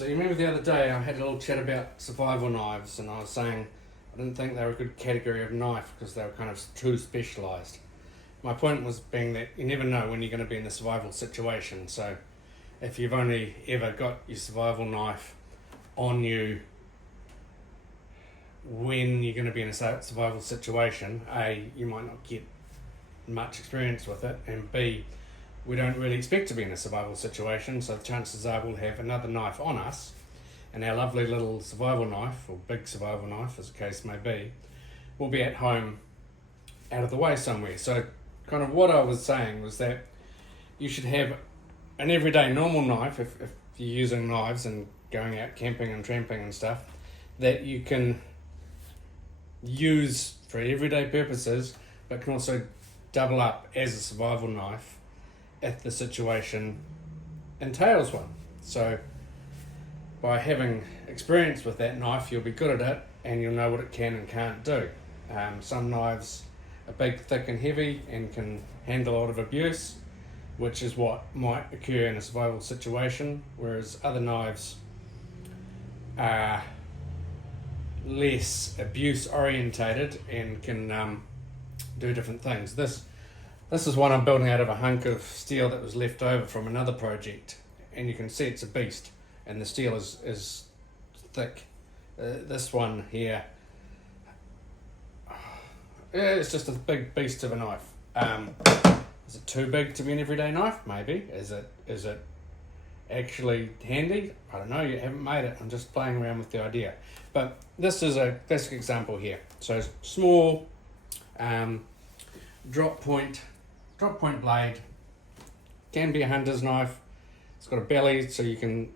So you remember the other day I had a little chat about survival knives, and I was saying I didn't think they were a good category of knife because they were kind of too specialised. My point was being that you never know when you're going to be in a survival situation. So if you've only ever got your survival knife on you when you're going to be in a survival situation, A, you might not get much experience with it, and B, we don't really expect to be in a survival situation, so the chances are we'll have another knife on us, and our lovely little survival knife, or big survival knife as the case may be, will be at home out of the way somewhere. So kind of what I was saying was that you should have an everyday normal knife, if you're using knives and going out camping and tramping and stuff, that you can use for everyday purposes, but can also double up as a survival knife if the situation entails one. So by having experience with that knife, you'll be good at it and you'll know what it can and can't do. Some knives are big, thick and heavy and can handle a lot of abuse, which is what might occur in a survival situation, whereas other knives are less abuse orientated and can do different things. This is one I'm building out of a hunk of steel that was left over from another project, and you can see it's a beast, and the steel is thick. This one here, it's just a big beast of a knife. Is it too big to be an everyday knife? Maybe. Is it actually handy? I don't know, you haven't made it. I'm just playing around with the idea. But this is a classic example here. So small drop point blade, can be a hunter's knife. It's got a belly so you can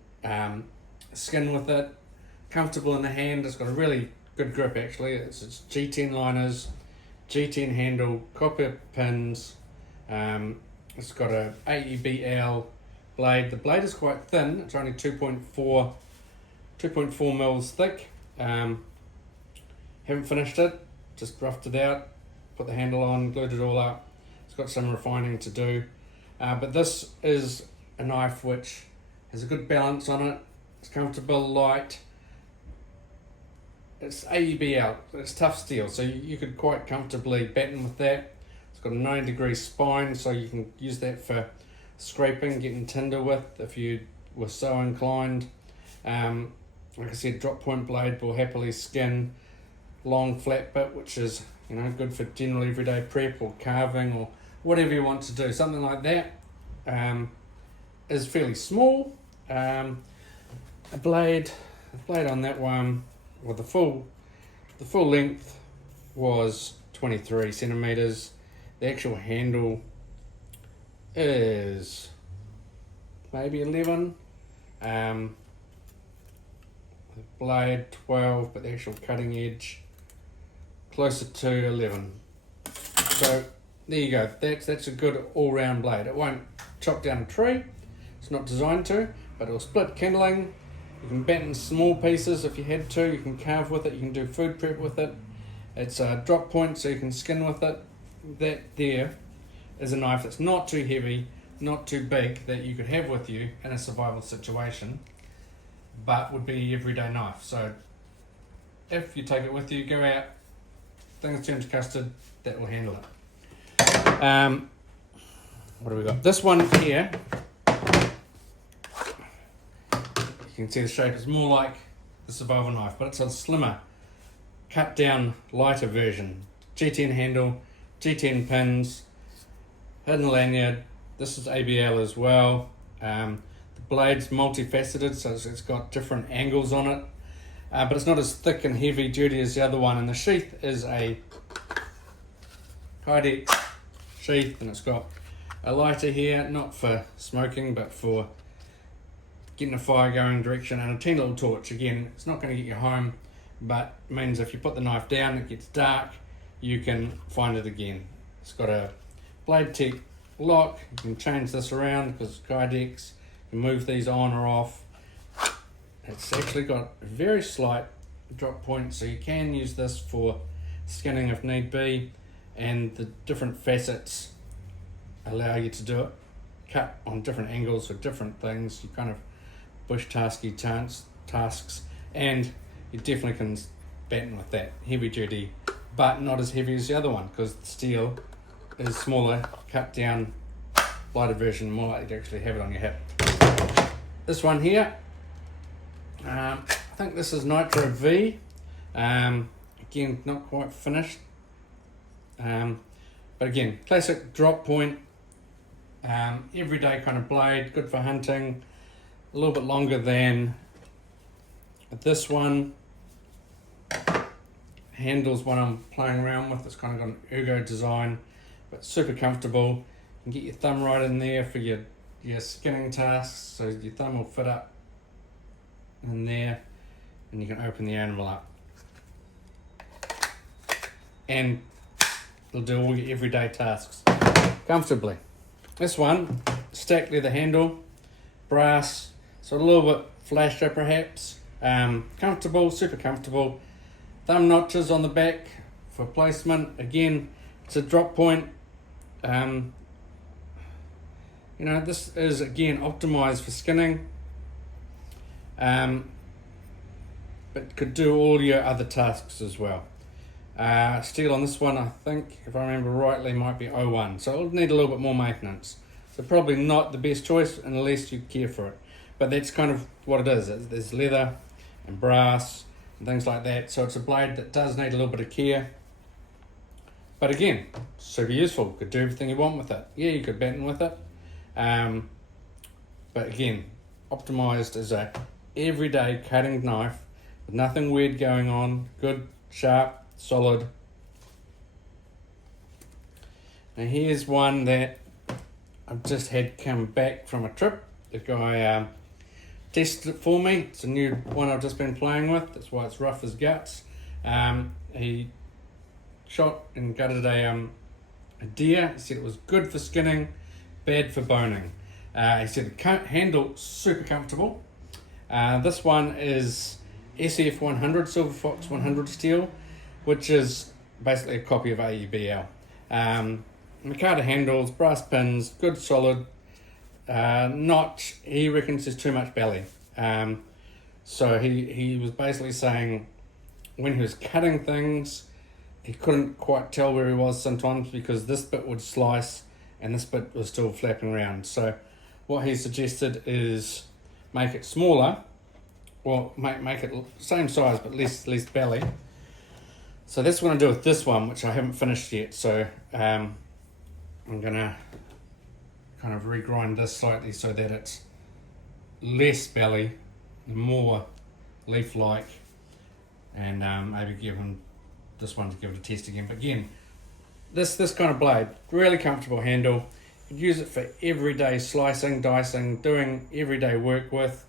skin with it. Comfortable in the hand. It's got a really good grip actually. It's G10 liners, G10 handle, copper pins. It's got a AEBL blade. The blade is quite thin. It's only 2.4 mils thick. Haven't finished it. Just roughed it out. Put the handle on, glued it all up. It's got some refining to do, but this is a knife which has a good balance on it. It's comfortable, light. It's AEBL, it's tough steel, so you could quite comfortably batten with that. It's got a 90-degree spine, so you can use that for scraping, getting tinder with if you were so inclined. Like I said, drop point blade will happily skin. Long flat bit, which is good for general everyday prep or carving or whatever you want to do. Something like that is fairly small. The blade on that one, well, the full length was 23 centimeters. The actual handle is maybe 11. The blade 12, but the actual cutting edge closer to 11. So there you go. That's a good all-round blade. It won't chop down a tree. It's not designed to, but it'll split kindling. You can batten small pieces if you had to. You can carve with it. You can do food prep with it. It's a drop point, so you can skin with it. That there is a knife that's not too heavy, not too big, that you could have with you in a survival situation, but would be an everyday knife. So if you take it with you, go out, things turn to custard, that will handle it. What do we got? This one here, you can see the shape is more like the survival knife, but it's a slimmer, cut down, lighter version. G10 handle, G10 pins, hidden lanyard. This is ABL as well. The blade's multifaceted, so it's got different angles on it, but it's not as thick and heavy duty as the other one. And the sheath is a Kydex sheath, and it's got a lighter here, not for smoking, but for getting a fire going direction, and a tiny little torch. Again, it's not going to get you home, but means if you put the knife down, it gets dark, you can find it again. It's got a blade tech lock. You can change this around because it's Kydex. You can move these on or off. It's actually got a very slight drop point, so you can use this for skinning if need be, and the different facets allow you to do it, cut on different angles for different things. You kind of bush tasks, and you definitely can batten with that. Heavy duty, but not as heavy as the other one, because the steel is smaller, cut down, lighter version, more likely to actually have it on your hip. This one here, I think this is Nitro V. Again, not quite finished. But again, classic drop point, everyday kind of blade, good for hunting, a little bit longer than this one. Handle's one I'm playing around with. It's kind of got an ergo design, but super comfortable. You can get your thumb right in there for your skinning tasks, so your thumb will fit up in there, and you can open the animal up. And it'll do all your everyday tasks comfortably. This one, stacked leather handle, brass, so a little bit flasher perhaps. Comfortable, super comfortable. Thumb notches on the back for placement. Again, it's a drop point. This is again optimized for skinning, but could do all your other tasks as well. Steel on this one, I think, if I remember rightly, might be 01, so it'll need a little bit more maintenance. So probably not the best choice unless you care for it. But that's kind of what it is. There's leather and brass and things like that. So it's a blade that does need a little bit of care. But again, super useful. Could do everything you want with it. Yeah, you could batten with it. But again, optimized as a everyday cutting knife with nothing weird going on. Good, sharp, solid. Now here's one that I've just had come back from a trip. The guy tested it for me. It's a new one I've just been playing with. That's why it's rough as guts. He shot and gutted a deer. He said it was good for skinning, bad for boning. He said the handle super comfortable. This one is SEF 100 Silver Fox 100 steel, which is basically a copy of AEBL. Mikata handles, brass pins, good solid. Notch, he reckons there's too much belly. So he was basically saying when he was cutting things, he couldn't quite tell where he was sometimes because this bit would slice and this bit was still flapping around. So what he suggested is make it smaller, or make it same size but less belly. So that's what I'm going to do with this one, which I haven't finished yet. So I'm going to kind of regrind this slightly so that it's less belly, more leaf-like, and maybe give him this one to give it a test again. But again, this kind of blade, really comfortable handle. You use it for everyday slicing, dicing, doing everyday work with.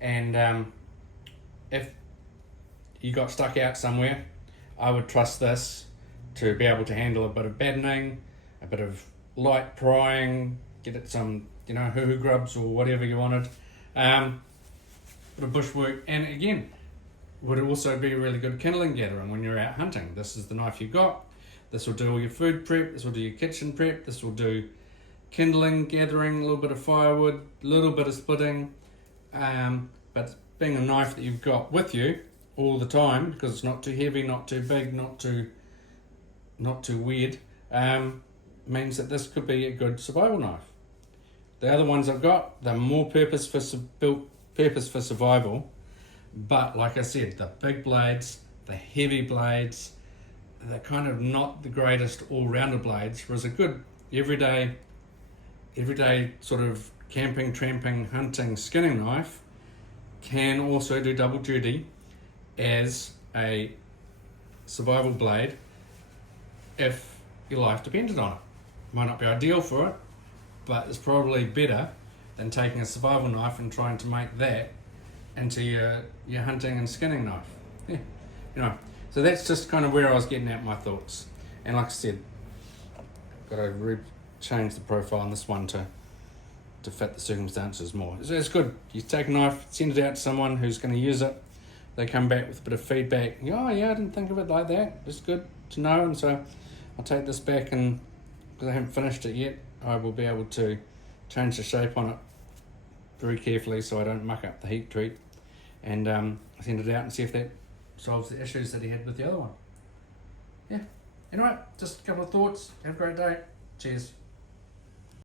And if you got stuck out somewhere, I would trust this to be able to handle a bit of battening, a bit of light prying, get it some, hoo-hoo grubs or whatever you wanted. Bit of bushwork, and again, would also be a really good kindling gathering when you're out hunting. This is the knife you got. This will do all your food prep, this will do your kitchen prep, this will do kindling, gathering, a little bit of firewood, a little bit of splitting. But being a knife that you've got with you all the time, because it's not too heavy, not too big, not too weird, means that this could be a good survival knife. The other ones I've got, they're more purpose for survival, but like I said, the big blades, the heavy blades, they're kind of not the greatest all-rounder blades, whereas a good everyday sort of camping, tramping, hunting, skinning knife can also do double duty as a survival blade if your life depended on it. Might not be ideal for it, but it's probably better than taking a survival knife and trying to make that into your hunting and skinning knife. Yeah, so that's just kind of where I was getting at my thoughts. And like I said, got to change the profile on this one to fit the circumstances more. So it's good. You take a knife, send it out to someone who's going to use it. They come back with a bit of feedback. Oh yeah, I didn't think of it like that. It's good to know. And so I'll take this back, and because I haven't finished it yet, I will be able to change the shape on it very carefully so I don't muck up the heat treat, and send it out and see if that solves the issues that he had with the other one. Yeah. Anyway, just a couple of thoughts. Have a great day. Cheers.